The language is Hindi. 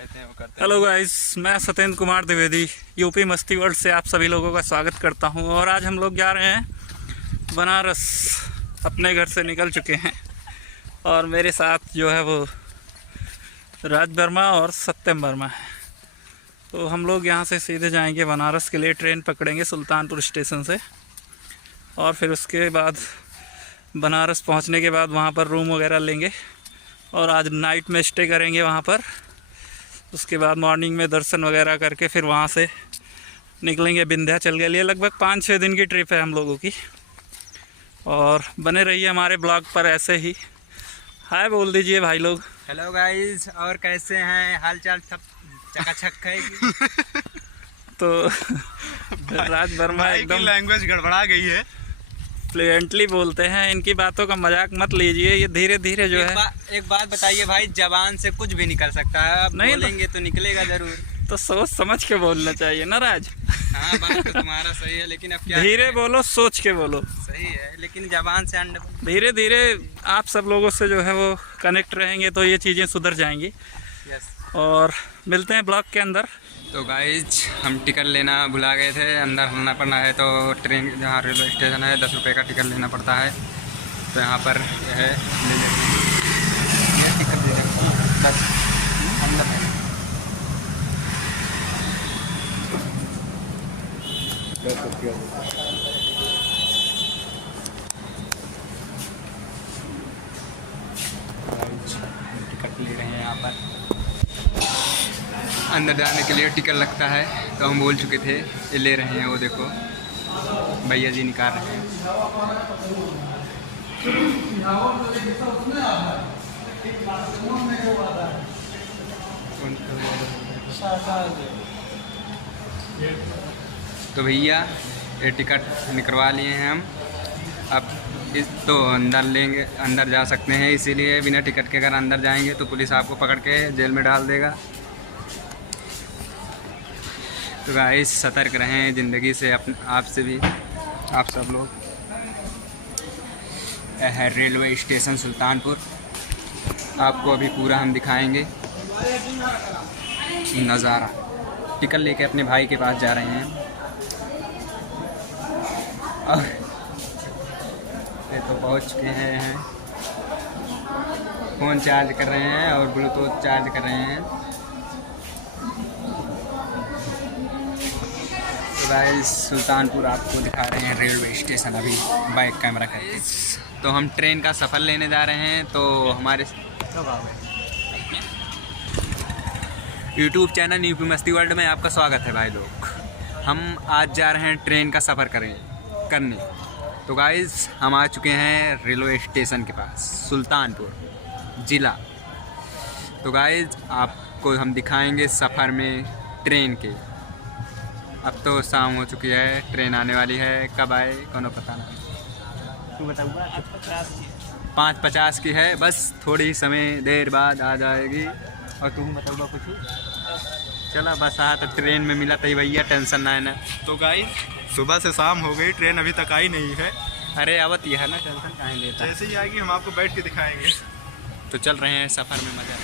कहते हैं वो करते हैं। हेलो गाइस, मैं सत्येंद्र कुमार द्विवेदी यूपी मस्ती वर्ल्ड से आप सभी लोगों का स्वागत करता हूं। और आज हम लोग जा रहे हैं बनारस। अपने घर से निकल चुके हैं और मेरे साथ जो है वो राज वर्मा और सत्यम वर्मा है। तो हम लोग यहां से सीधे जाएंगे बनारस के लिए। ट्रेन पकड़ेंगे सुल्तानपुर स्टेशन से और फिर उसके बाद बनारस पहुंचने के बाद वहां पर रूम वगैरह लेंगे और आज नाइट में स्टे करेंगे वहां पर। उसके बाद मॉर्निंग में दर्शन वगैरह करके फिर वहाँ से निकलेंगे विंध्याचल के लिए। लगभग 5-6 दिन की ट्रिप है हम लोगों की। और बने रहिए हमारे ब्लॉग पर ऐसे ही। हाय बोल दीजिए भाई लोग। हेलो गाइस, और कैसे हैं? हालचाल सब चकाचक है। तो राज वर्मा एकदम लैंग्वेज गड़बड़ा गई है। फ्लुएंटली बोलते हैं, इनकी बातों का मजाक मत लीजिए। ये धीरे धीरे जो है एक बात बताइए भाई, जबान से कुछ भी निकल सकता है। अब नहीं बोलेंगे तो निकलेगा जरूर। तो सोच समझ के बोलना चाहिए ना राज। हाँ, बात तो तुम्हारा सही है, लेकिन अब क्या धीरे बोलो, सोच के बोलो। सही है, लेकिन जबान से अंडा। धीरे धीरे आप सब लोगों से जो है वो कनेक्ट रहेंगे तो ये चीज़ें सुधर जाएंगी। यस। और मिलते हैं ब्लॉग के अंदर। तो गाइज, हम टिकट लेना भुला गए थे। अंदर होना पड़ना है तो ट्रेन जहाँ रेलवे स्टेशन है 10 रुपये का टिकट लेना पड़ता है। तो यहाँ पर है ले लेते हैं। ये टिकट दे दें 10 अंदर है। टिकट ले रहे हैं यहाँ पर। अंदर जाने के लिए टिकट लगता है तो हम बोल चुके थे, ये ले रहे हैं। वो देखो भैया जी निकाल रहे हैं। तो भैया ये टिकट निकलवा लिए हैं हम। अब इस तो अंदर लेंगे, अंदर जा सकते हैं। इसीलिए बिना टिकट के अगर अंदर जाएंगे तो पुलिस आपको पकड़ के जेल में डाल देगा। तो गाइस, सतर्क रहें ज़िंदगी से, आपसे भी, आप सब लोग। यह है रेलवे स्टेशन सुल्तानपुर। आपको अभी पूरा हम दिखाएंगे नज़ारा। टिकट लेके अपने भाई के पास जा रहे हैं और ये तो पहुंच चुके हैं। फ़ोन चार्ज कर रहे हैं और ब्लूटूथ चार्ज कर रहे हैं। गाइस, सुल्तानपुर आपको दिखा रहे हैं रेलवे स्टेशन अभी बैक कैमरा का। तो हम ट्रेन का सफ़र लेने जा रहे हैं। तो हमारे यूट्यूब चैनल यूपी मस्ती वर्ल्ड में आपका स्वागत है भाई लोग। हम आज जा रहे हैं ट्रेन का सफ़र करने। तो गाइस, हम आ चुके हैं रेलवे स्टेशन के पास, सुल्तानपुर ज़िला। तो गाइस, आपको हम दिखाएंगे सफ़र में ट्रेन के। अब तो शाम हो चुकी है, ट्रेन आने वाली है। कब आए कोनो पता नहीं। तू बताऊँगा? 5:50 की है, बस थोड़ी समय देर बाद आ जाएगी। और तू बताऊँगा कुछ? चला बस आ, तो ट्रेन में मिला तही भैया, टेंशन ना है ना। तो गाइस, सुबह से शाम हो गई, ट्रेन अभी तक आई नहीं है। अरे आवत यह है ना, टेंशन काहे लेता है। जैसे ही आएगी हम आपको बैठ के दिखाएंगे। तो चल रहे हैं सफ़र में, मज़ा